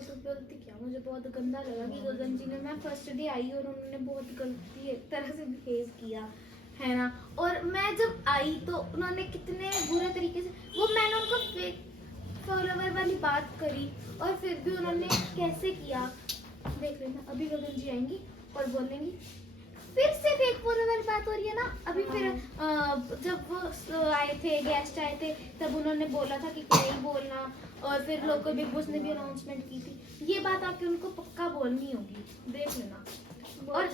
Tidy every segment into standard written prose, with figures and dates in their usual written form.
तो गलती क्या, मुझे बहुत गंदा लगा कि गगन जी ने, मैं फर्स्ट डे आई और उन्होंने बहुत गलती एक तरह से बिहेव किया है ना। और मैं जब आई तो उन्होंने कितने बुरे तरीके से, वो मैंने उनको फेक फॉलोवर वाली बात करी और फिर भी उन्होंने कैसे किया देख लेना। अभी गगन जी आएंगी और बोलेंगी फिर से फेक फॉलोवर वाली बात हो रही है ना। अभी फिर जब वो आए थे, गेस्ट आए थे, तब उन्होंने बोला था कि नहीं बोलना, और फिर लोकल बिग बॉस ने भी अनाउंसमेंट की थी। ये बात आके उनको पक्का बोलनी होगी, देख लेना। और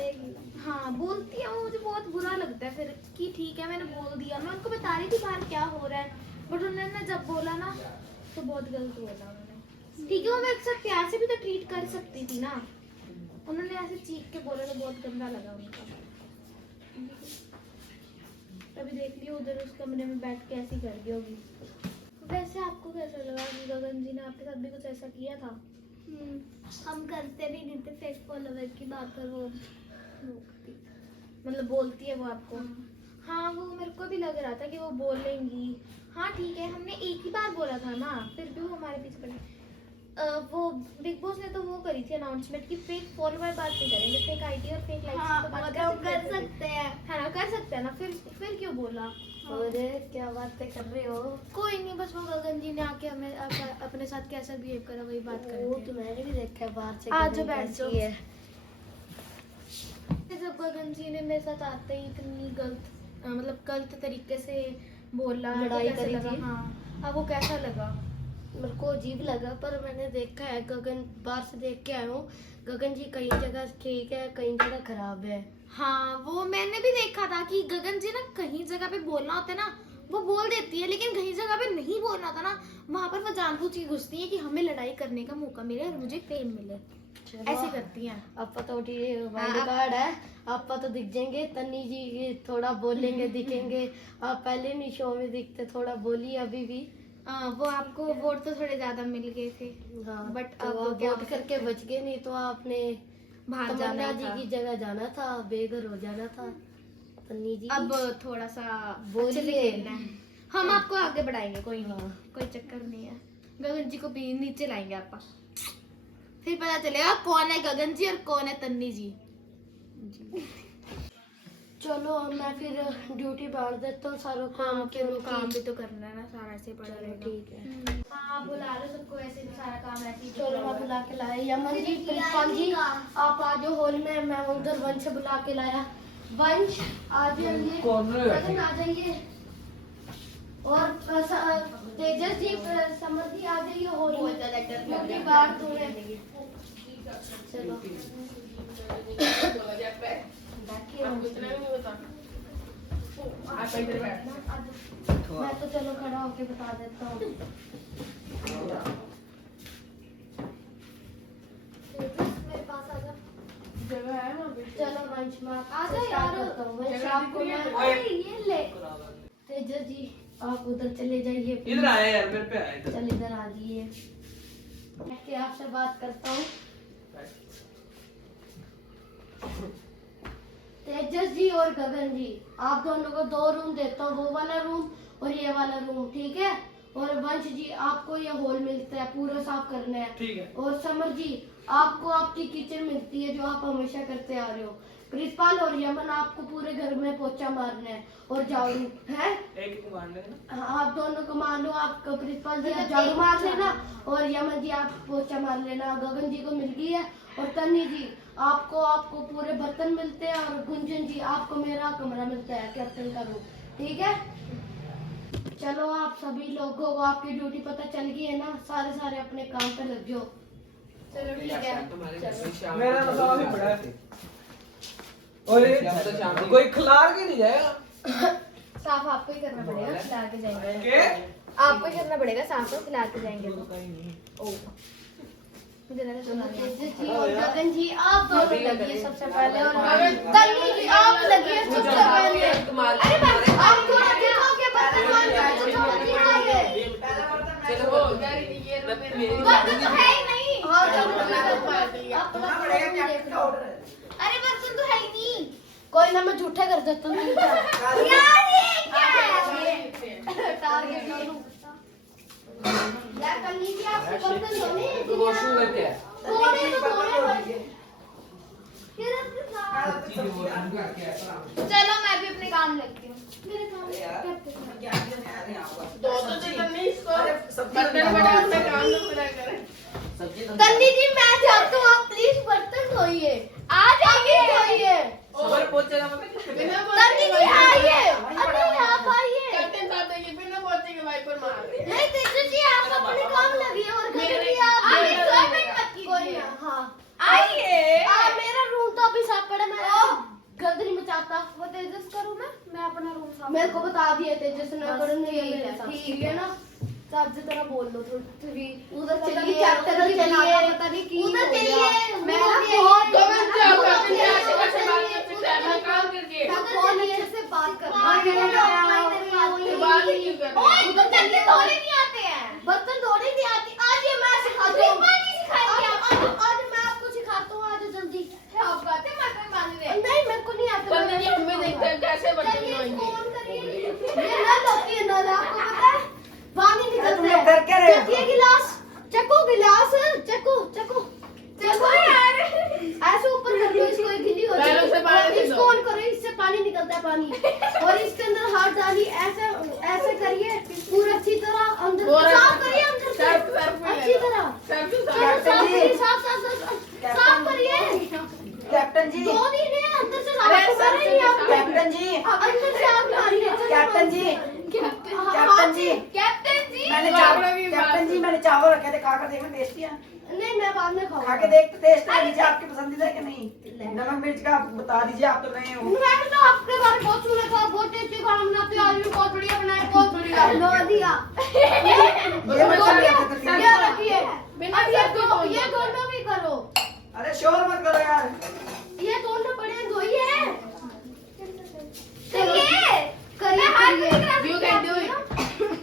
हाँ बोलती है, मुझे बहुत बुरा लगता है फिर कि ठीक है मैंने बोल दिया, मैं उनको बता रही थी बाहर क्या हो रहा है, बट उन्होंने जब बोला ना तो बहुत गलत बोला उन्होंने। ठीक है वो मेरे साथ प्यार से भी तो ट्रीट कर सकती थी ना, उन्होंने ऐसे चीख के बोला तो बहुत गंदा लगा उनका। अभी देख लियो उधर उस कमरे में बैठ के ऐसी कर दी होगी। वैसे आपको कैसा लगा कि गगन जी ने आपके साथ भी कुछ ऐसा किया था? हम करते भी नहीं थे फेक फॉलोवर की बात, पर वो मतलब बोलती है वो आपको? हाँ वो मेरे को भी लग रहा था कि वो बोलेंगी। हाँ ठीक है, हमने एक ही बार बोला था ना, फिर भी वो हमारे पीछे पड़ी। वो बिग बॉस ने तो वो करी थी अनाउंसमेंट की फेक फॉलोवर बात नहीं करेंगे, फेक आईडी और फेक लाइक्स हाँ, तो बात कर सकते हैं, है ना, कर सकते हैं ना। फिर क्यों बोला? अरे क्या बातें कर रहे हो। कोई नहीं, बस वो गगन जी ने आके हमें अपने साथ कैसा बिहेव करा वही बात कर रहे थे। तो मैंने भी देखा है बाहर से। आज बैठ जाओ। जब गगन जी ने मेरे साथ आते ही इतनी मतलब गलत तरीके से बोला, लड़ाई करी थी। हाँ अब वो कैसा लगा? मेरे को अजीब लगा, पर मैंने देखा है गगन, बाहर से देख के आया हूँ, गगन जी कई जगह ठीक है कई जगह खराब है। हाँ वो मैंने भी देखा था कि गगन जी ना कहीं जगह पे बोलना होता है ना वो बोल देती है, लेकिन कहीं जगह पे नहीं बोलना होता ना वहाँ पर वो जानबूझ के घुसती है कि हमें लड़ाई करने का मौका मिले और मुझे फेम मिले, ऐसे करती हैं। आपका तो वाइल्ड कार्ड है, आपका तो दिख जाएंगे। तन्नी जी थोड़ा बोलेंगे दिखेंगे, आप पहले नहीं शो में दिखते, थोड़ा बोलिए अभी भी। वो आपको वोट तो थोड़े ज्यादा मिल गए थे। हाँ, बट तो अब आप क्या वोट करके बच गए, नहीं तो आपने बाहर तमन्ना जाना जी था। की जगह जाना था, बेघर हो जाना था। तन्नी जी अब थोड़ा सा बोलिए। अच्छे से खेलना है, हम आपको आगे बढ़ाएंगे, कोई नहीं। हाँ। कोई चक्कर नहीं है, गगन जी को भी नीचे लाएंगे आपका, फिर पता चलेगा कौन है गगन जी और कौन है तन्नी जी। चलो मैं फिर ड्यूटी बांट देता हूँ सारों को। हाँ फिर वो काम भी तो करना है ना, सारा ऐसे पड़ा रहेगा। ठीक है। हाँ बुला लो सबको, ऐसे भी सारा काम ऐसे ही चलो मैं बुला के लाया। यमन जी, प्रिंसिपल जी आप आ जाओ हॉल में, मैं उधर वंश से बुला के लाया। वंश आ जाइए, गगन आ जाइए, और तेजस जी समर जी आ जाइए हॉल में, ड्यूटी बांट दूंगे। चलो मैं तो चलो खड़ा होके बता देता हूँ। मेरे पास आ जा, जगह है वहाँ पे। चलो वंश मैं आ जाओ यार। वंश आपको मैं ये ले। तेजस जी आप उधर चले जाइए, इधर आया यार, मेरे पे आया इधर। चल इधर आ जाइए, मैं के आपसे बात करता हूँ। तेजस जी और गगन जी आप दोनों को 2 रूम देता हूँ, वो वाला रूम और ये वाला रूम, ठीक है। और वंश जी आपको ये हॉल मिलता है, पूरा साफ करना है। ठीक है। और समर जी आपको आपकी किचन मिलती है जो आप हमेशा करते आ रहे हो। प्रिंसिपल और यमन आपको पूरे घर में पोछा मारना है और झाड़ू है। एक को मारना है ना। हाँ, आप दोनों को मार लो, आपको प्रिंसिपल जी आप झाड़ू मार लेना और यमन जी आप पोछा मार लेना। गगन जी को मिल गई है, और तन्नी जी आपको पूरे बर्तन मिलते हैं, और गुंजन जी आपको मेरा कमरा मिलता है, कैप्टन का रूम, ठीक है। चलो आप सभी लोगों को आपकी ड्यूटी पता चल गई है ना, सारे अपने काम पे लग जाओ। चलो ठीक है। मेरा तो साफ ही पड़ा है। और ये कोई खिलाड़ के नहीं जाएगा। साफ आपको ही करना पड़ेगा, खिला के जाएंगे। के? आपको ही करना पड़ेगा साफ, तो खिला के जाएंगे। ओ मुझे लगा सुना नहीं। तेजस जी और गगन जी आप दोनों लगिए सबसे पहले, और तन्नी जी आप लगिए सबसे पहले। अरे बस आप थोड़ा दिखाओगे, बर्तन मांजोगे तो थोड़ा दिखाओगे। बर्तन तो है ही नहीं। हाँ चलो आप अरे बर्तन तो है ही नहीं। कोई ना मैं झूठे कर देता हूँ। यार ये क्या है? टारगेट यार तन्नी जी आपसे बर्तन धोने हैं तो वॉशरूम करके है थोड़े तो थोड़े भाई चलो मैं भी अपने काम लगती हूँ। मेरे काम तन्नी जी मैं चाहता हूँ आप प्लीज बर्तन धोइए आ जाइए धोइए सबर पहुंचे ना तन्नी जी आइए अरे आप आइए नहीं तेजू जी आप अपने काम लगिए और घर भी आप आगे 2 मिनट मत कीजिए। कोई ना हाँ आइए। मेरा रूम तो अभी साफ पड़ा मैं गंद नहीं मचाता वो तेजस करूँ मैं अपना रूम साफ मेरे को बता दिए थे जिसने बस करो नहीं ठीक है, है सब ठीक है ना तो अच्छी तरह बोल लो थोड़ी उधर पता चलिए नहीं क्या उधर तरह की चलिए बनाता, पता नहीं की उधर हो गया। चलिए मैं उधर ना चलिए, बहुत उधर फोन चलिए, अच्छे से बात कर हाँ, रही हूँ। ओए, उधर चलके धोने नहीं आते हैं। बर्तन धोने नहीं आती आज ये मैं सिखाता हूँ आज मैं आपको सिखाता हूँ आज जल्दी आप गाते हैं, मैं कोई मान रहे। नहीं मेरे को नहीं आता चलिए फोन करिए ये नल होती है नल आपको पता है पानी निकलता है कर क्या रहे हो? चखिए गिलास चको यार। ऐसे ऊपर कर दो इसको ये गिल्ली हो पैरों से पानी और से इसको ऑन करो इससे पानी निकलता है पानी और इसके अंदर हाथ डालिए ऐसे ऐसे करिए पूरा अच्छी तरह अंदर पूरा साफ करिए अंदर से सर्फ में अच्छी तरह चलो साफ करिए साफ करिए कैप्टन जी दो दिन है अंदर से अरे साफ सर, कर रही है आप कैप्टन जी अंदर से आप मारिए कैप्टन जी कैप्टन जी कैप्टन जी। मैंने कैप्टन जी मैंने चावल रखे थे खाकर देखना टेस्टी है नहीं मैं बाद में खा खाऊंगा के देख टेस्ट कर लीजिए आपकी पसंदीदा है कि नहीं नमक मिर्च का बता दीजिए आप तो नए हो मैंने तो आपके बारे में बहुत सुना था बहुत टेस्टी खाना बनाते हो आज भी बहुत बढ़िया बनाया बहुत बढ़िया लो दिया ये मत करिए ये रखिए बिना अब ये सब्जी धोइए। ये दोनों भी करो अरे शोर मत करो यार ये दोनों बड़े धोइए चलिए। करिए करिए You can do it.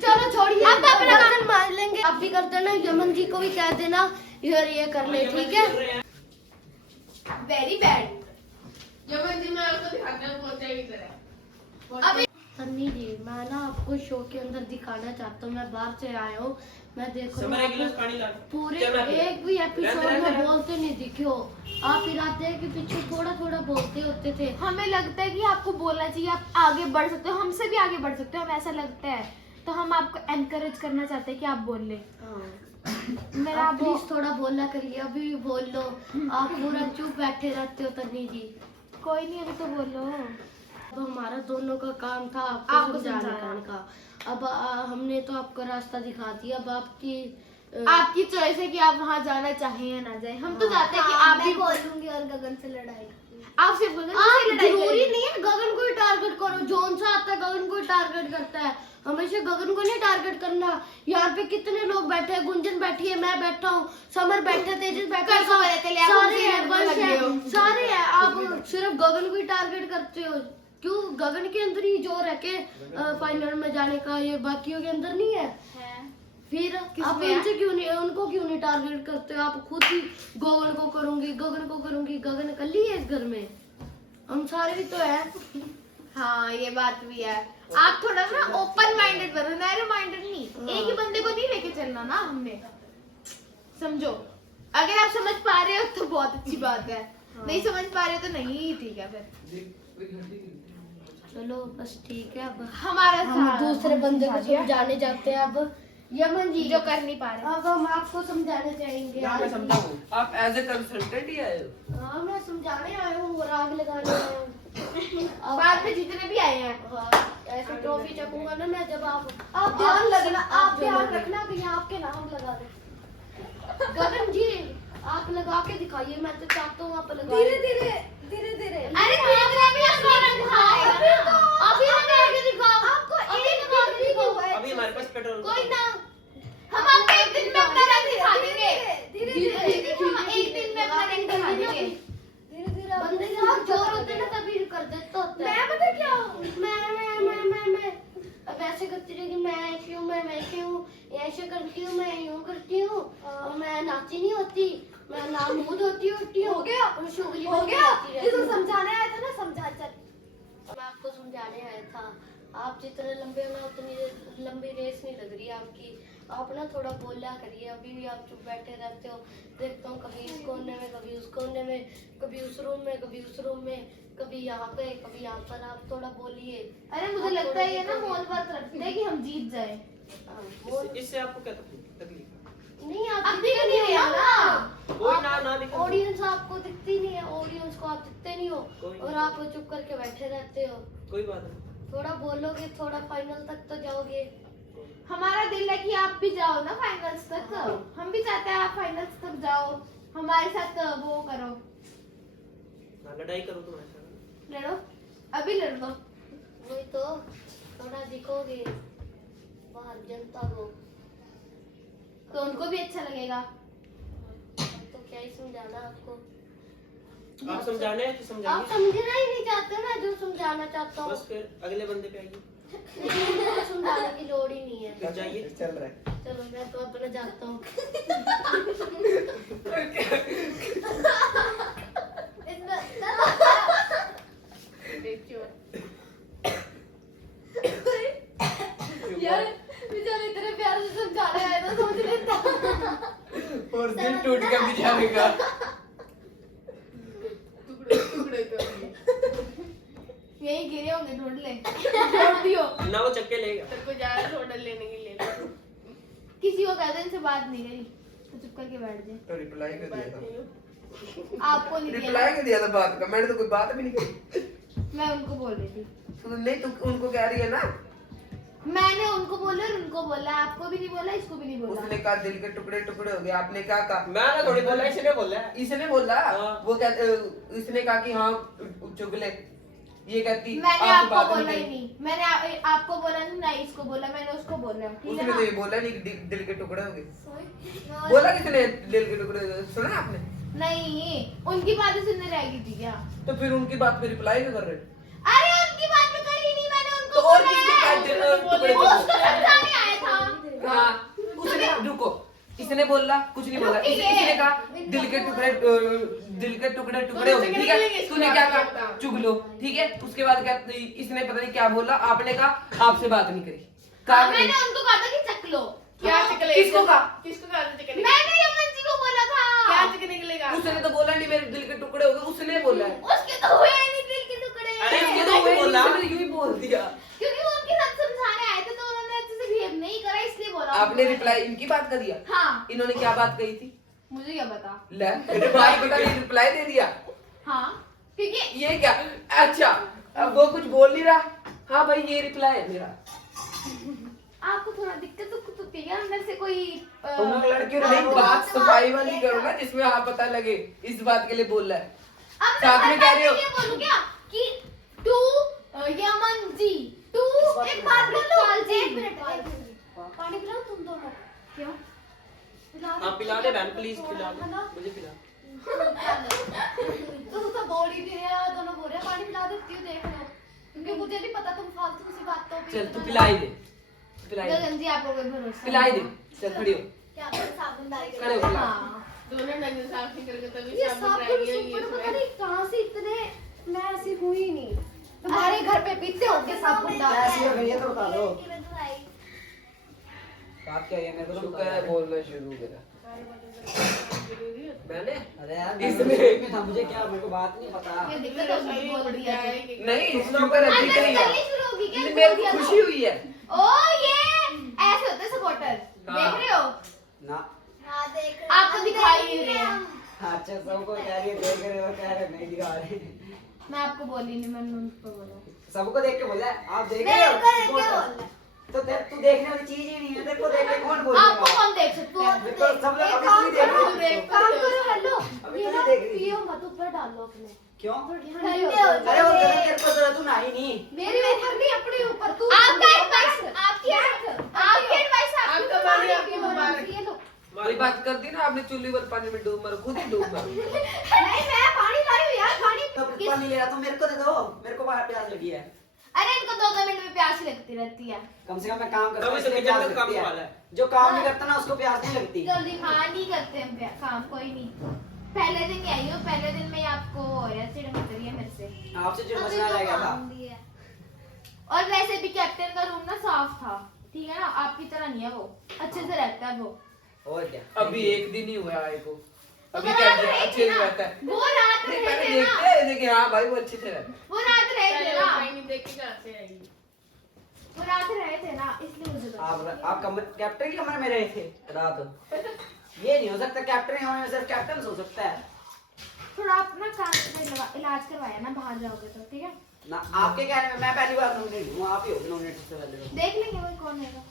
चलो छोड़िए अब अपना बर्तन मार लेंगे आप भी कर देना यमन जी को भी कह देना यार ये कर ले ठीक है वेरी बैड। अभी सन्नी जी मैं ना आपको शो के अंदर दिखाना चाहता हूँ मैं बाहर से आया हूँ मैं देख रहा हूँ पूरे एक भी एपिसोड में बोलते नहीं दिखे हो आप इरादे के पीछे थोड़ा थोड़ा बोलते होते थे हमें लगता है कि आपको बोलना चाहिए, आप आगे बढ़ सकते हो, हमसे भी आगे बढ़ सकते हो, हमें ऐसा लगता है, तो हम आपको एनकरेज करना चाहते हैं कि आप बोल ले। मेरा आप प्लीज थोड़ा बोला करिए अभी भी बोल लो आप पूरा चुप बैठे रहते हो तन्नी जी कोई नहीं, अभी तो बोलो। अब हमारा दोनों का काम था आपको आपको समझाने समझाना। का अब हमने तो आपको रास्ता दिखा दिया अब आपकी आपकी चॉइस है कि आप वहाँ जाना चाहें या ना जाएं। हम तो चाहते हैं कि आप भी बोलूंगी और गगन से लड़ाई आप सिर्फ गगन से आप लड़ाई जरूरी करिए। नहीं है गगन को ही टारगेट करो जोन सा आता है गगन को ही टारगेट करता है हमेशा गगन को नहीं टारगेट करना यहाँ पे कितने लोग बैठे हैं गुंजन बैठी है मैं बैठा हूँ समर बैठा तेजस बैठा कल को बोले थे, ले आप सारे मुझे हैं, लड़ने वंश लग गए हो। हैं, सारे हैं आप सिर्फ गगन को ही टारगेट करते हो क्यों गगन के अंदर ही जोर है के फाइनल में जाने का ये बाकियों के अंदर नहीं है फिर आप किसमें है? उनसे क्यों नहीं उनको क्यों नहीं टारगेट करते हो आप खुद ही गगन को करूंगी गगन अकेली है इस घर में हम सारे भी तो है हाँ ये बात भी है। आप थोड़ा ना ओपन माइंडेड बनो, नैरो माइंडेड नहीं। एक ही बंदे को नहीं लेके चलना ना हमने, समझो। अगर आप समझ पा रहे हो तो बहुत अच्छी बात है, नहीं समझ पा रहे हो तो नहीं, ठीक है फिर चलो बस ठीक है अब हमारा हम साथ दूसरे बंदे को समझा समझाने जाते हैं अब यमन जी जो कर नहीं पा रहे। अब हम आपको समझाने चाहेंगे यहाँ मैं समझाऊँ आप एज ए कंसल्टेंट ही आए हो हाँ मैं समझाने आया हूँ और आग लगाने आया हूँ अब बाद में जितने भी आए हैं हाँ, ऐसे ट्रॉफी चकूंगा ना मैं जब आप ध्यान लगना आप ध्यान रखना कि यहाँ आपके नाम लगा दे गगन जी आप लगा के दिखाइए मैं तो चाहता हूँ आप लगा धीरे धीरे अरे धीरे धीरे अभी असली रंग दिखाएगा। अभी लगा के दिखाओ आपको अभी एक बार दिखाओ अभी हमारे पास पेट्रोल कोई ना हम आपको एक दिन में अपना रंग दिखा देंगे। धीरे हम एक दिन में अपना रंग दिखा देंगे। बंदे के हाथ जोर होते ना तभी कर देता होता है मैं पता क्या मैं अब ऐसे करती रहेगी मैं ऐसी हूँ मैं वैसी हूँ ऐसे करती हूँ मैं यूँ करती हूँ और मैं नाची नहीं होती मैं नामूद होती हूँ हो गया और शुगली हो बन के गया। आती रहती ये तो हूँ। समझाने आया था ना, समझा चल। मैं आपको समझाने आया था आप जितने लंबे हो ना उतनी लंबी रेस नहीं लग रही आपकी आप ना थोड़ा बोला करिए, अभी भी आप चुप बैठे रहते हो। देखता हूँ कभी इस कोने में, कभी उस कोने में, कभी उस रूम में, कभी उस रूम में, कभी यहाँ पे, कभी यहाँ पर। आप थोड़ा बोलिए। अरे मुझे लगता है ये ना मोल वर्त रखते हैं कि हम जीत जाए। इससे आपको क्या तकलीफ है? नहीं आप अब दिख नहीं रहे हो ना। कोई ना दिखे। ऑडियंस आपको दिखती नहीं है, ऑडियंस को आप दिखते नहीं हो कोई और आप चुप करके बैठे रहते हो। कोई बात नहीं। थोड़ा बोलोगे, थोड़ा फाइनल तक तो जाओगे। हमारा दिल है कि आप भी जाओ ना फाइनल्स तक। हम भी चाहते हैं आप फाइनल्स तक जाओ, हमारे साथ वो करो, लड़ाई करो तुम्हारे साथ। लड़ो, अभी लड़ दो। वही तो, थोड़ा दिखोगे बाहर जनता को तो उनको भी अच्छा लगेगा। तो क्या ही समझाना आपको। आप समझाने हैं कि आप समझाइए? समझना ही नहीं चाहते ना जो समझाना चाहता हूँ। बस फिर अगले बंदे पे आइए। मुझे समझाने की लोड़ ही नहीं है। फिर जाइए। चल रहा है। चलो मैं तो अपना जाता हूँ। यार बेचारे इतने प्यार से समझाने आए तो समझ लेता। और दिल टूट गया बेचारे का। यही गिरे होंगे, ढूंढ ले, ढूंढ दियो। ना वो चक्के लेगा। किसी को कहते इनसे बात नहीं करी तो चुप करके बैठ जाए। तो रिप्लाई कर दिया था। आपको नहीं दिया रिप्लाई कर दिया था बात का, मैंने तो कोई बात भी नहीं करी। मैं उनको बोल रही थी। तो नहीं, तू उनको कह रही है ना। मैंने उनको बोला और उनको बोला, आपको भी नहीं बोला, इसको भी नहीं बोला। उसने कहा दिल के टुकड़े टुकड़े हो गए, आपने क्या कहा? मैंने थोड़ी बोला, इसने बोला है। इसने बोला। हाँ। वो इसने कहा कि हाँ चुगले, ये कहती मैंने आपसे आपको बात बोला ही करी। नहीं, मैंने आपको बोला नहीं, ना इसको बोला, मैंने उसको बोला। ठीक है उसने ना? तो ये बोला नहीं कि दिल के टुकड़े हो गए। बोला किसने दिल के टुकड़े हो गए? सुना आपने? नहीं, उनकी बातें सुनने रहेगी थी क्या? तो फिर उनकी बात पे रिप्लाई क्यों कर रहे हो? अरे उनकी बात पे करी नहीं मैंने, उनको तो और बोला किसको कहा है। दिल टुकड़े वो उसको समझाने आया था। हाँ, उसने रुको, इसने बोला कुछ नहीं बोला, रुकिए। इसने कहा दिल के टुकड़े टुकड़े हो गए। ठीक है, तूने क्या कहा? चुग लो। ठीक है, उसके बाद क्या इसने पता नहीं क्या बोला, आपने कहा आपसे बात नहीं करी। कहा मैंने उनको कहा था कि चक लो। क्या चकले? किसको कहा? किसको कहा था चकले? मैंने यमन जी को बोला था। क्या चकने निकलेगा? उसने तो बोला नहीं मेरे दिल के टुकड़े हो गए, उसने बोला है। उसके तो हुए ही नहीं दिल के टुकड़े। अरे ये उसने तो नहीं बोला। उसने यूं ही बोल दिया। क्योंकि वो उनके साथ समझाने आए थे तो उन्होंने अच्छे से बिहेव नहीं करा, इसलिए बोला। आपने रिप्लाई इनकी बात का दिया? हाँ, इन्होंने क्या बात कही थी? मुझे क्या पता। ले, रिप्लाई पता नहीं, रिप्लाई दे दिया। हाँ, क्योंकि ये क्या? अच्छा, अब वो कुछ बोल नहीं रहा। हाँ भाई, ये रिप्लाई है मेरा। आपको थोड़ा दिक्कत तो थी क्या अंदर से कोई तुम लोग लड़कियों नहीं, बात सफाई वाली करो ना, जिसमें हाँ पता लगे इस बात के लिए बोल रहा है। अब साथ में कह रहे हो। ये बोलूं क्या कि तू यमन जी, तू एक बात बोलो। एक मिनट पानी पिलाओ तुम दोनों। क्यों? हाँ पिला दे बहन, प्लीज पिला दे, मुझे पिला। तुम तो बोल ही नहीं रहे, दोनों बोल रहे हैं पानी पिला देती हूँ, देख लो, क्योंकि मुझे नहीं पता तुम फालतू सी बातों पे। चल तू पिला ही दे, पिला ही दे, गगन जी आप लोगों पे भरोसा। पिला ही दे। चल खड़ी हो, क्या तो साबुनदारी खड़े हो, पिला। हाँ। दोनों नंगे साफ निकल के तभी ये साबुन साबुन रहेगी सुबुन पता इसमें। नहीं कहाँ से इतने, मैं ऐसी हुई नहीं। तुम्हारे घर पे पीते होंगे साबुन डाल ऐसी हो गई है तो बता दो। बात क्या है? मैं तो शुक्र है बोलना शुरू करा। मैंने अरे यार इसने- में था, मुझे क्या, मेरे को बात नहीं पता। ये दिक्कत हो गई, बोल दिया तो। नहीं, शुक्र है अंदर दिख से रही चलनी है। शुरू होगी क्या? मेरे बोल को दिया तो। खुशी हुई है। ओ ये ऐसे होते सपोर्टर, देख रहे हो? ना आपको दिखाई नहीं रहे हैं। अच्छा, सबको कह रही है, देख रहे हो, कह रहे नहीं दिखा रहे। मैं आपको बोली नहीं, मैंने उनको बोला। सबको देख के बोला है, आप देख रहे हो? तो तू देखने वाली चीज ही नहीं है, तेरे को देख के कौन बोलेगा? आपको कौन देख सकता है? देखो, सब लोग अभी तू ही देख रहे हो। काम करो, हेलो अभी ये तो ना नहीं देख रही। पियो मत, ऊपर डालो अपने। क्यों? ठंडे हो अरे वो गलत तेरे को जरा तू नहाई नहीं। मेरे ऊपर नहीं, अपने ऊपर तू। आपका एडवाइस, आपकी एडवाइस आपका वाली आपकी मुबारक। ये लो। वही बात कर दी ना आपने, चुल्ली पर पानी में डूब मरो, खुद ही डूब मरो। नहीं मैं पानी ला रही हूँ यार, पानी। तो पानी ले रहा, तो मेरे को दे दो, मेरे को बाहर प्यास लगी है। अरे इनको 2-2 मिनट में प्यास लगती रहती है। कम से कम मैं काम करता हूँ, तभी तो इसलिए किचन प्यास का काम लगती सवाल है। है। जो काम नहीं करता ना उसको प्यास नहीं लगती। जल्दी हाँ नहीं करते हम काम, कोई नहीं। पहले दिन ही आई हो, पहले दिन में ही आपको हो रहा है, चिढ़ मच रही है मेरे से। आपसे जो मसला रह गया था। और वैसे भी कैप्टन का रूम ना साफ था, ठीक है ना, आपकी तरह नहीं है वो, अच्छे से रहता है वो। और क्या अभी एक दिन ही हुआ आए को, तो अभी वो क्या रात किया? रहे अच्छे थे से ना, रहता है। वो रात नहीं, रहे पहले थे ना, देखते हैं लेकिन हाँ भाई वो अच्छे से रहता है। वो रात रहे थे पहले ना, वो नहीं देख के कहाँ से आएगी। वो रात रहे थे ना, इसलिए मुझे पता। आप कैप्टन के कमरे में रहे थे रात? ये नहीं हो सकता, कैप्टन के कमरे में सिर्फ कैप्टन हो सकता है थोड़ा अपना कान का इलाज करवाया ना, बाहर जाओगे तो ठीक है। ना। आपके कहने में मैं पहली बार नॉमिनेट हूँ, आप ही हो नॉमिनेट सबसे पहले तो। देख लेंगे वो कौन है।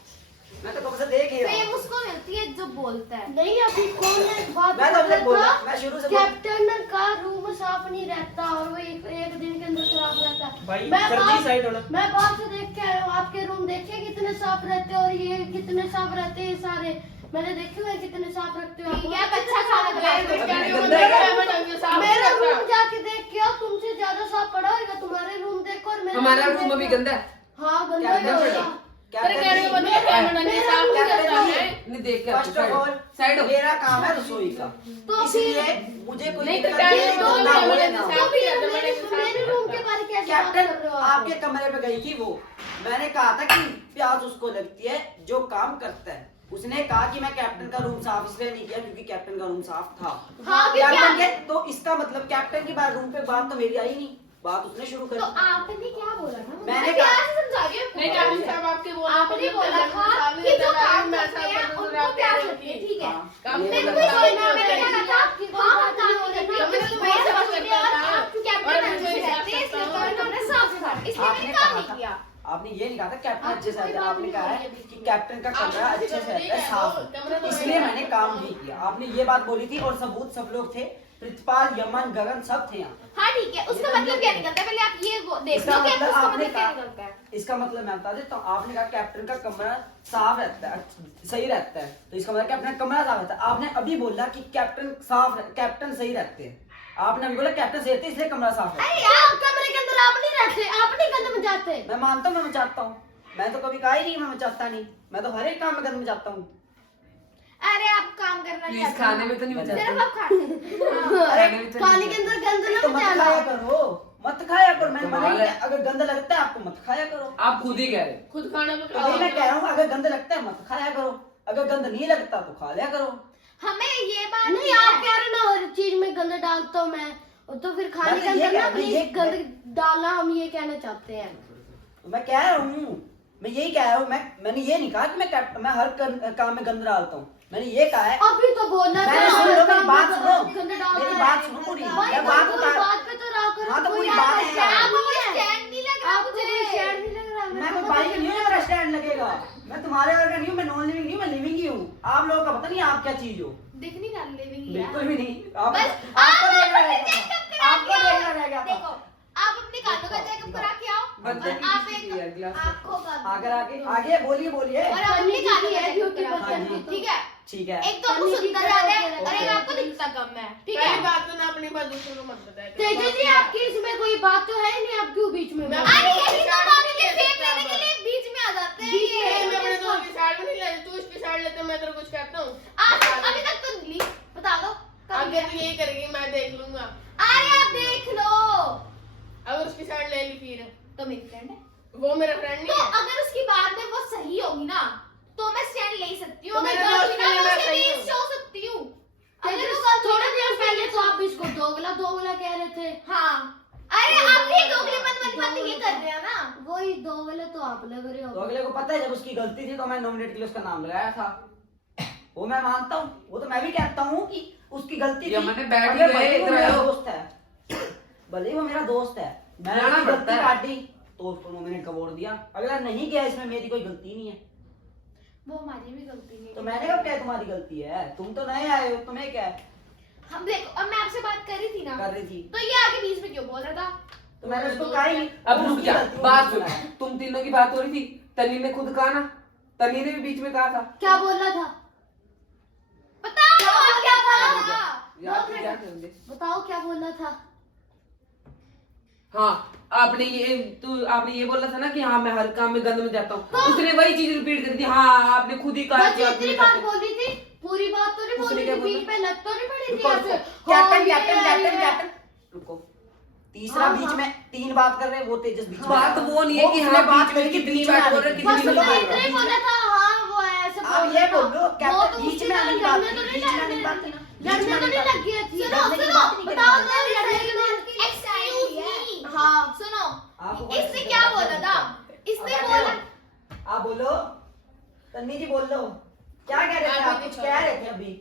मैं तो कब से देख ही रहा फेम हूँ। उसको मिलती है जो बोलता है। नहीं अभी कौन है बात मैं तो कर अपने रहा बोला, था, मैं शुरू से कैप्टन का रूम साफ नहीं रहता और वो एक दिन के अंदर खराब रहता है। भाई मैं सर्दी बाहर- साइड होना। मैं बाहर से देख के आया हूँ, आपके रूम देखे कितने साफ रहते हैं और ये कितने साफ रहते हैं सारे, मैंने देखे हुए कितने साफ रखते हो आप। ठीक है, अब अच्छा खाना मैं तो बनाया। क्या नहीं गंदा बोलता, है। मैं ढंग से साफ मेरा नहीं रूम करता। जाके देख के आओ, तुमसे ज्यादा साफ पड़ा होगा तुम्हारे रूम देखो और मेरा हमारा रूम रूम देखो। अभी गंदा है। हाँ गंदा क्या ही गंदा होगा। है? तेरे कहने का मतलब है मैं ढंग से साफ नहीं करता है। नहीं देख के फर्स्ट ऑफ ऑल साइड हो। मेरा काम है रसोई का, तो इसलिए मुझे कोई नहीं तो दिक्कत क्या नहीं है, है, दो ना मिनट बोले में ना हो। साफ तो फिर नहीं करता, मेरे रूम के बारे कैसे बात कर कैप्टन रहे हो आप? आपके कमरे पे गई थी वो, मैंने कहा था कि प्यास उसको लगती है जो काम करता है। उसने कहा कि मैं कैप्टन का रूम साफ इसलिए नहीं किया क्योंकि कैप्टन का रूम साफ था। हाँ, कैप्टन के तो इसका मतलब कैप्टन की बात रूम पे बात तो मेरी आई नहीं, बात उसने शुरू तो करी। आपने क्या बोला था? मैंने मैं कहा- प्यार से समझा रही हूँ। नहीं चाची साहब आपके बोला आपने बोला था कि जो काम करते हैं उनको प्यास लगती है, ठीक है। हाँ, काम ये में मतलब कोई था। कोई ना, मैंने क्या कहा था? हाँ, हम काम नहीं करते, कमरे हम तो मैं समझ साफ सकते करता हैं और था। आप क्योंकि और आपने मैं ढंग से साफ रहते हैं, इसलिए करता हूँ। कमरे साफ था, इसलिए आपने मैंने काम कहा नहीं था, किया। आपने ये नहीं कहा था कैप्टन आपको अच्छे से कोई रहता है, बात आपने नहीं कहा है बोली अभी। कि कैप्टन का कमरा आपने अच्छे से तो रहता है, साफ कमरा तो है, इसलिए है। मैंने काम नहीं किया। आपने ये बात बोली थी और सबूत सब लोग थे, प्रितपाल, यमन, गगन सब थे यहाँ। हाँ ठीक है, उसका ये तो मतलब क्या निकलता है? पहले आप ये देख इसका लो कि मतलब उसका आपने मतलब क्या कहा, निकलता है। इसका मतलब मैं बता देता हूँ। आपने कहा कैप्टन का कमरा साफ रहता है, सही रहता है, तो इसका मतलब कैप्टन का कमरा साफ रहता है। आपने अभी बोला कि कैप्टन सही रहते हैं, आपने अभी बोला कैप्टन सही रहते हैं इसलिए कमरा साफ है। अरे यार कमरे के अंदर आप नहीं रहते, आप नहीं गंद मचाते। मैं मानता हूँ मैं मचाता हूँ, मैं तो कभी कहा ही नहीं मैं मचाता नहीं, मैं तो हर एक काम में गंद मचाता हूँ। अरे आप काम करना नहीं प्लीज आता। खाने में तो नहीं सिर्फ बचाते। आप खाते। अरे खाने के अंदर गंद तो ना मत मचाना। खाया करो, मत खाया करो। मैंने मना कमाल नहीं है। किया, अगर गंद लगता है आपको मत खाया करो। आप खुद ही कह रहे हो। खुद खाना तो तो वही मैं कह रहा हूँ, अगर गंद लगता है मत खाया करो, अगर गंद नहीं लगता तो खा लिया करो। हमें ये बात नहीं आप कह रहे ना हर चीज में गंद डालता हूँ मैं, और तो फिर खाने के मैं तो ये अंदर ना कह- मैं प्लीज ये- गंद डालना, हम ये कहना चाहते हैं। मैं कह रहा हूँ, मैं यही कह रहा हूँ। मैंने ये नहीं कहा कि मैं हर काम में गंद डालता हूँ, मैंने ये कहा है। अभी तो बोलना मैंने था, सुन लो, हर मेरी काम बात में सुनो, गंद डालता मेरी है। बात सुनो पूरी। भाई मैं तो बात कोई बता, बात पे तो रहा करो। हाँ, तो कोई पूरी आप बात है। स्टैंड नहीं है। स्टैंड नहीं लग रहा आपको कोई मुझे। स्टैंड नहीं लग रहा। मैं कोई बाइक नहीं हूँ मेरा स्टैंड लगेगा। मैं तुम्हारे वर्ग का नहीं हूँ, मैं नॉन लिविंग नहीं हूँ, मैं लिविंग ही हूँ। आप लोगों का पता नहीं आप क्या चीज हो, दिख नहीं रहा लिविंग बिल्कुल भी नहीं। आप बस आपको देखना आप रहेगा, चेकअप करा आपको के आओ। देखना रहेगा। देखो आप अपने कानों का चेकअप करा के आओ और बदतमीजी आप की है, एक गिलास आंखों का आगे आगे बोलिए बोलिए। और आप अपने कानों का है, चेकअप beauty करा हाँ जी। के ठीक है। ठीक है, एक तो आपको सुंदर ज्यादा है और एक आपको दिखता कम है, ठीक है। पहली बात तो ना अपनी बात दूसरों को मत बताया करो। तेजस जी आपकी इसमें कोई बात तो है ही नहीं, आप क्यों बीच में मैं- बोल रहे अरे हो? यही तो बात है कि फेम लेने के लिए बीच में आ जाते हैं बीच में ये। मैं अपने दोस्त की साइड में नहीं ले, तू इसकी साइड लेते मैं तेरे को कुछ कहता हूँ। आज अभी तक तो ली बता दो कब आगे लिया? तो यही करेगी, मैं देख लूंगा। अरे आप देख लो अगर उसकी साइड ले ली फिर तो मेरी फ्रेंड है, वो मेरा फ्रेंड तो नहीं है। अगर उसकी बात में वो सही होगी ना तो मैं स्टैंड ले सकती हूँ। तो अगर मेरे गलत दोस्त होगी ना के लिए तो मैं उसके सही लिए हूँ। शो सकती हूँ। अगर तेजस, वो गलत थोड़े होगी दिन ना तो पहले उसके तो लिए- आप इसको दोगला कह रहे थे। हाँ अरे आप ये दोगलेपन वाली बातें ये कर रहे हैं ना। वही दोगले तो आप लग रहे तो हो। अगले को पता है जब उसकी गलती थी तो मैं नॉमिनेट के लिए उसका नाम लगाया था, वो मैं मानता हूँ, वो तो मैं भी कहता हूँ कि उसकी गलती थी। ये मैंने बैठ ही अगर गए, भले ही वो इधर मेरा आओ। दोस्त है, भले ही वो मेरा दोस्त है, मैंने जाना उसकी पड़ता गलती है। काटी तो उसको नॉमिनेट का वोट दिया। अगला नहीं गया, इसमें मेरी कोई गलती नहीं है। वो हमारी भी गलती नहीं तो मैंने कब क्या तुम्हारी गलती है, तुम तो नए आए हो, तुम्हें क्या है हम देखो अब मैं आपसे बात कर रही थी ना कर रही थी, तो ये आगे बीच में क्यों बोल रहा था? तो मैंने उसको कहा ही नहीं। अब वो रुक उसकी जा, गलती, वो बात उसने सुन। सुनाया। तुम तीनों की बात हो रही थी, तनी ने खुद कहा ना, तनी ने भी बीच में कहा था। क्या बोलना था? बताओ आप क्या था? यार तू क्या करोगे? बताओ क्या बोलना था? हाँ आपने ये बोला था ना कि हाँ मैं हर काम में गंद में जाता हूँ, उसने वही चीज रिपीट कर दी। हाँ आपने खुद ही कहा बस कि आप इतनी नहीं बात करते। बोली थी, पूरी बात तो नहीं उसने बोली क्या थी, बोला? बीच में लग तो नहीं पड़ी थी रुको, ऐसे। रुको। हाँ, कैप्टन ये कैप्टन है, कैप्टन ये है। कैप्टन रुको, तीसरा हाँ, बीच हाँ। में तीन बात कर रहे हैं, वो तेजस बीच में बात वो नहीं है कि उसने हाँ बात बीच में करी कि कितनी बीच में बात आने हो रहा है, की। कितनी बस नहीं उसने बोल इतना रहा। ही बोला था, आप ये बोल लो वो कैप्टन तो बीच उसकी में आने की बात लड़ने तो की, नहीं बीच में आने की लड़ने बात की ना, लड़ने तो नहीं लगी थी। सुनो लड़ने की सुनो बात नहीं करी। बताओ तो लड़ने की बात। Excuse me. हाँ सुनो आपको इसने क्या बोला था? इसने अब बोला आप बोलो, तन्वी जी बोल लो, क्या कह रहे थे आप? कुछ कह रहे थे अभी,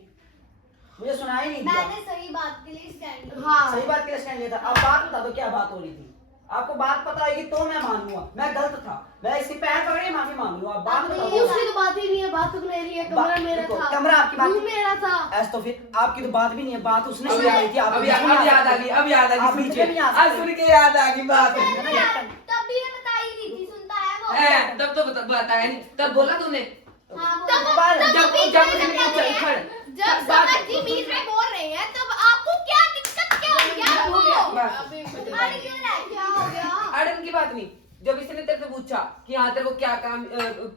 मुझे सुनाई नहीं दिया। मैंने सही बात के लिए स्टैंड लिया। हाँ सही बात के लिए स्टैंड लिया था। अब बात बता दो क्या बात हो रही थी। आपको बात पता होगी तो मैं मानूंगा, मैं गलत था, मैं इसकी पैर पकड़ के माफी मांग लूंगा। आप बात नहीं, बताओ। उसकी तो बात ही नहीं है, बात तो मेरी है, कमरा मेरा देखो, था, कमरा आपकी बात रूम मेरा था। ऐसा तो फिर आपकी तो बात भी नहीं है, बात उसने अब ही आई थी। आप अब बीच में अब नहीं याद आ सकते। गई, अब याद आ आप गई, बीच सुन में के नहीं आ आज सकते। सुन के याद आ गई बात। तब भी ये बता ही रही थी, सुनता है वो। है तब तो बताया नहीं, तब बोला तूने हाँ तब वो बात- जब बीच जब में उसने जब चल खड़ जब समझ जी बीच में बोल रहे हैं तब आपको क्या दिक्कत क्या हो गया आपको? बस। आप एक मिनट अरे क्यों रहा है? क्या हो गया? अड़न की बात नहीं, जब इसने तेरे से पूछा कि हाँ तेरे को क्या काम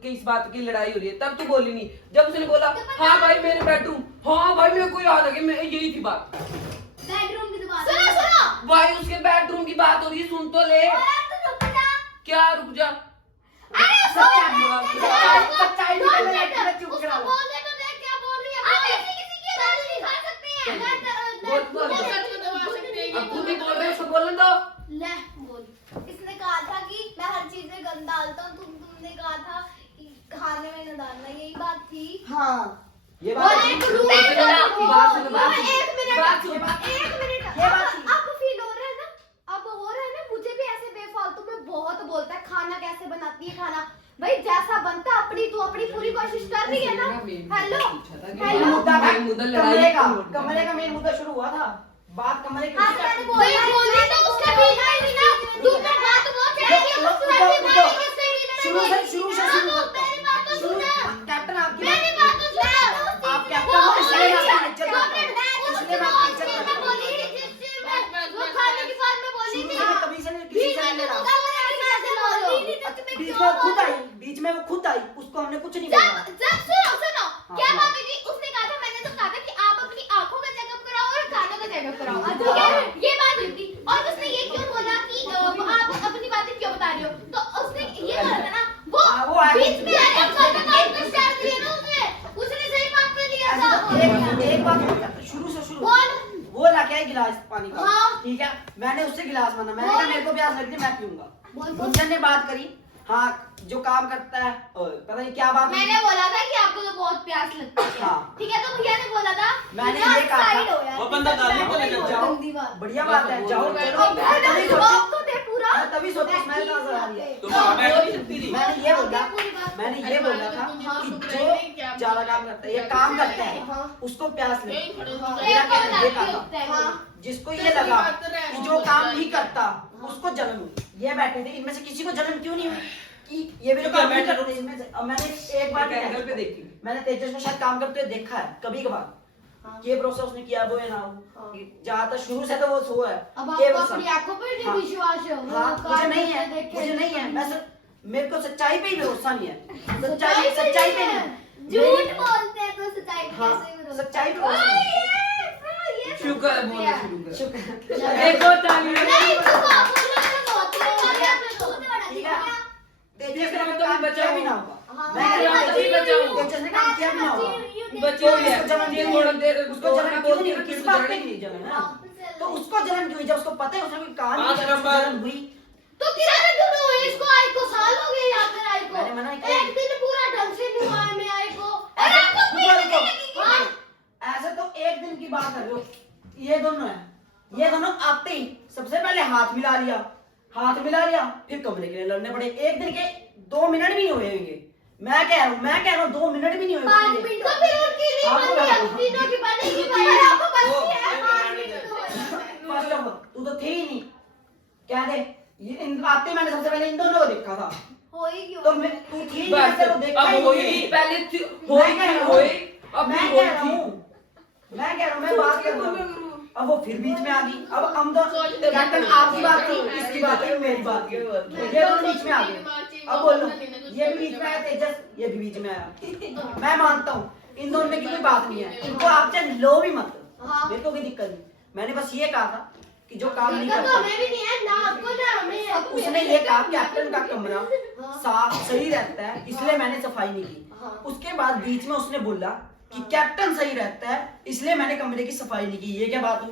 किस बात की लड़ाई हो रही है, तब तू बोली नहीं। जब उसने बोला हाँ भाई मेरे बेडरूम, हाँ भाई मेरे को याद आ गया, मैं यही थी बात। बेडरूम की तो बात सुनो सुनो। भाई उसके बेडरूम की बात हो रही है, सुन तो ले। अरे तू रुक जा। क्या रुक जा? अरे सच्चाई दो निकलने मिनट, लगी, चुप उसको करा। बोलने तो दे, क्या बोल रही है? आप ऐसे किसी की बात नहीं खा सकते हैं। बोल, बोल, वो बोल। सच को दबा सकते हैं अब खुद ही बोल रहे हो, उसको बोलने दो। ले बोल। इसने कहा था कि मैं हर चीज में गंद डालता हूँ, तुमने कहा था कि खाने में न डालना, यही बात थी। हाँ ये और बात एक है। रूम बात सुनो, बात सुनो, बात सुनो। एक मिनट बात सुनो। एक मिनट ये बात थी। अब फील हो रहा है ना? अब हो रहा है ना? मुझे भी ऐसे बेफालतू में बहुत बोलता है, खाना कैसे बनाती है खाना। भाई जैसा बनता अपनी तू अपनी पूरी कोशिश कर रही है ना। हेलो मेन मुद्दा था, मुद्दा कमरे लड़ाई का, कमरे का मेन मुद्दा शुरू हुआ था। बात कमरे की हाँ तो मैंने बोला है, बोली तो उसके बीच में ही ना। तुमने बात वो चढ़ाई है, उस रुको, वक्त रुको। मैंने किससे बीच में शुरू से बोली? शुरू से हाँ, शुरू तो मेरी बात तो शुरू सुना। कैप्टन आपकी मेरी बात तो सुना। आप कैप्टन हो, इसलिए मैं आपकी इज्जत दो करता हूँ। मिनट, इसलिए मैं आपकी इज्जत करता हूँ। बोली जिस चीज में वो खाने की बात में बोली शुरू थी। से मैं कभी से नहीं, किसी बीच से में नहीं तुम लड़ा। कैसे बोली नहीं तो तुम्हें बीच क्यों में खुद बोला? आई, बीच में वो खुद आई, उसको हमने कुछ नहीं जब बोला। जब सुनो सुनो हाँ, क्या हाँ। बात हुई थी? उसने कहा था, मैंने तो कहा था कि आप अपनी आंखों का चेकअप कराओ और कानों का चेकअप कराओ, ठीक है? ये बात हुई थी। और उसने ये क्यों बोला कि आप अपनी बातें क्यों बता रही हो? तो उसने ये बोला था ना, हाँ, वो वो आया। बीच में आया, गलत बात में स्टार दिया ना उसने। उसने सही बात पे लिया था। एक बात और करते हैं, शुरू से शुरू बोल। वो लाके आई गिलास पानी का, हाँ। ठीक है? मैंने उससे गिलास मांगा, मैंने कहा मेरे को प्यास लग रही है, मैं पीऊंगा। बोल, बोल। गुंजन ने बात करी, हाँ जो काम करता है, पता नहीं क्या बात हुई। मैंने बोला था कि आपको तो बहुत प्यास लगती है, हाँ। ठीक है? तो भैया ने बोला था मैंने कि ये कहा था, साइड हो यार। वो बंदा गाली को लेकर जाओ। गंदी बात। बढ़िया बात है, जाओ चलो। और मैं मैंने तभी जवाब सोची, तो दे पूरा। मैं तभी सोची स्मेल कहाँ से आ रही है। तुम वहाँ बैठ नहीं सकती थी। मैंने ये बोला, पूरी बात। मैंने ये बोला था कि जो ज्यादा काम करता है या काम करता है उसको प्यास लगती यही खड़े है। हो ये मेरा कौन कहना ये लाती था। होता है? हाँ। जिसको ये लगा कि जो काम नहीं करता उसको जलन हुई, ये बैठे थे, इनमें से किसी को जलन क्यों नहीं हुई कि ये भी तो काम नहीं करते इसमें से। अब मैंने एक बार एक एंगल पे देखी। मैंने तेजस को शायद काम करते हुए देखा है कभी कभार, ये भरोसा उसने किया वो है ना हो, ज्यादातर शुरू से तो वो सो है। अब ये आपको भरोसा। अपनी आंखों पर हाँ। नहीं विश्वास है, वो हाँ, मुझे काम नहीं है, करते देखे। मुझे नहीं है, मैं मेरे को सच्चाई पे ही भरोसा नहीं है, सच्चाई पे सच्चाई पे नहीं है। नहीं। झूठ बोलते हैं तो सच्चाई पे हाँ, कैसे भरोसा? सच्चाई पे भरोसा नहीं है। ये शुक्र है, बोलना शुरू कर। शुक्र। देखो ताली नहीं तू बात बोल रहा है, तो ठीक है? तेजस ने तो काम बचाओ। किया भी ना होगा। हाँ, मैं मैं कह रहा हूँ, बची बचाऊं। तेजस ने काम किया भी ना होगा। बच्चे हो गया, उसको जलन क्यों थोड़ा नहीं? देर उसको जलन क्यों नहीं? किस बात पे नहीं नहीं जलन है? तो उसको जलन क्यों हुई? जब उसको पता है उसने कोई काम नहीं 5 किया, उसको नंबर। जलन हुई। तो किराने क्यों नहीं हुई? इसको आई को साल हो गए यहाँ पर आई को। मैंने मना किया। एक दिन पूरा ढंग से नहीं हुआ है मैं आई को। ऐसे रुको, रुको। हाँ। ऐसे तो एक दिन की बात कर लो, ये दोनों है, ये दोनों आते ही सबसे पहले हाथ मिला लिया, फिर कमरे के लिए लड़ने पड़े। एक दिन के 2 मिनट भी नहीं हुए होंगे। मैं कह रहा हूँ 2 मिनट भी नहीं हुए 5 होंगे। मिनट तो फिर उनकी नहीं आपको बनती क्या है, पता? तीनों की बनेगी भाई, आपको बनती है 5 मिनट तो होएगा। फर्स्ट ऑफ ऑल तू तो थी ही नहीं, कह दे ये आते मैंने सबसे पहले इन दोनों को देखा था, हो ही क्यों? तो मैं तू थी ही नहीं, बस मैं तेरे को देखा ही अब होई नहीं। पहले मैं कह रहा हूँ, होई अब मैं होई कह रहा थी। हूँ, मैं बात कर रहा हूँ। अब वो फिर बीच में आ गई। अब हम दोनों कैप्टन आपकी बात थी, इसकी बात थी, मेरी बात थी, ये दोनों बीच में आ गए। अब बोलो, ये भी बीच में आया तेजस, ये भी बीच में आया। मैं मानता हूँ इन दोनों में की कोई बात नहीं है, इनको आप चाहे लो भी मत, हाँ। मेरे को कोई दिक्कत नहीं। मैंने बस ये कहा था कि जो काम नहीं दिक्कत तो करता, हमें भी नहीं है, ना आपको ना हमें। उसने ये कहा कैप्टन का कमरा साफ सही रहता है, इसलिए मैंने सफाई नहीं की। हाँ। उसके बाद बीच में उसने बोला कि कैप्टन सही रहता है, इसलिए मैंने कमरे की सफाई नहीं की। ये क्या बात हुई?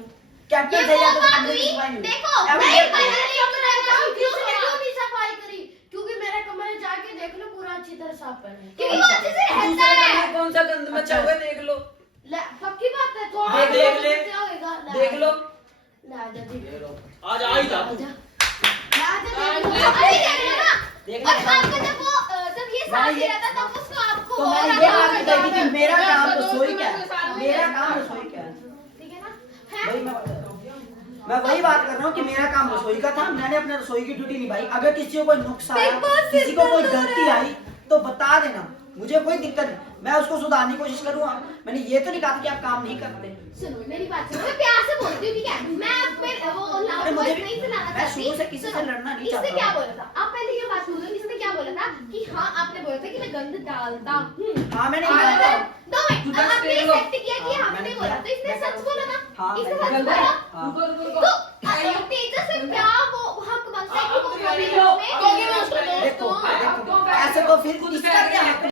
कैप्टन ये सही वो रहता है तो बात कमरे की हुई। सफाई नहीं हुई। देखो, अब नहीं, ये- मैंने नहीं बताया क्यों क्यों नहीं सफाई करी? क्योंकि मेरे कमरे जाके देख लो, पूरा अच्छी तरह साफ है। क्योंकि वो अच्छे से रहता दूसरे है। कमरे में कौन सा गंद मचा हुआ है देख लो। ले, पक्की बात है। तो देख ले, ले। क्या होएगा? ले, देख लो। ले, आजा, देख। आज आ ही था तू। आजा। ले, आजा, देख लो। अभी देख लो ना। देख और लो। आपको जब वो जब ये साथ ही रहता तब उसको आपको तो और मैंने आप ये बात लोग बताई थी कि मेरा मेरा काम दोस्त रसोई क्या मेरे साथ है, में मेरा रहता काम है। रसोई क्या है। ठीक है ना? है? वही मैं वही बात कर रहा हूँ कि मेरा काम रसोई का था, मैंने अपने रसोई की ड्यूटी निभाई। अगर किसी को कोई नुक्स आया, बिग बॉस किसी को कोई सिर्फ गलती आई तो बता देना, मुझे कोई दिक्कत नहीं, मैं उसको सुधारने की कोशिश करूंगा। मैंने ये तो नहीं कहा था कि आप काम नहीं करते। सुनो मेरी बात सुनो, मैं प्यार से बोलती हूँ, ठीक है? मैं अपने वो लाउड अरे मुझे वॉइस भी- नहीं सुनाना मैं चाहती। शुरू से किसी से सुनो, लड़ना नहीं इसने चाहता क्या हूँ। बोला था? आप पहले ये बात सुनो, इसने क्या बोला था कि हाँ आपने बोला था कि मैं गंद डालता हूँ। हाँ मैंने और बोला था। दो मिनट, तू अब दस आपने देख लो। एक्सेप्ट किया कि हाँ, हमने मैंने बोला, किया। तो इसने सच बोला ना? हाँ, इसने मैंने सच बोला। बोला? हाँ। रुको रुको रुको तो तेजस से क्या वो हक बनता है कि वो अब कमेंट लो। में क्योंकि मैं उसका दोस्त देखो हूँ। देखो, ऐसे तो फिर खुद इसका क्या फैल हक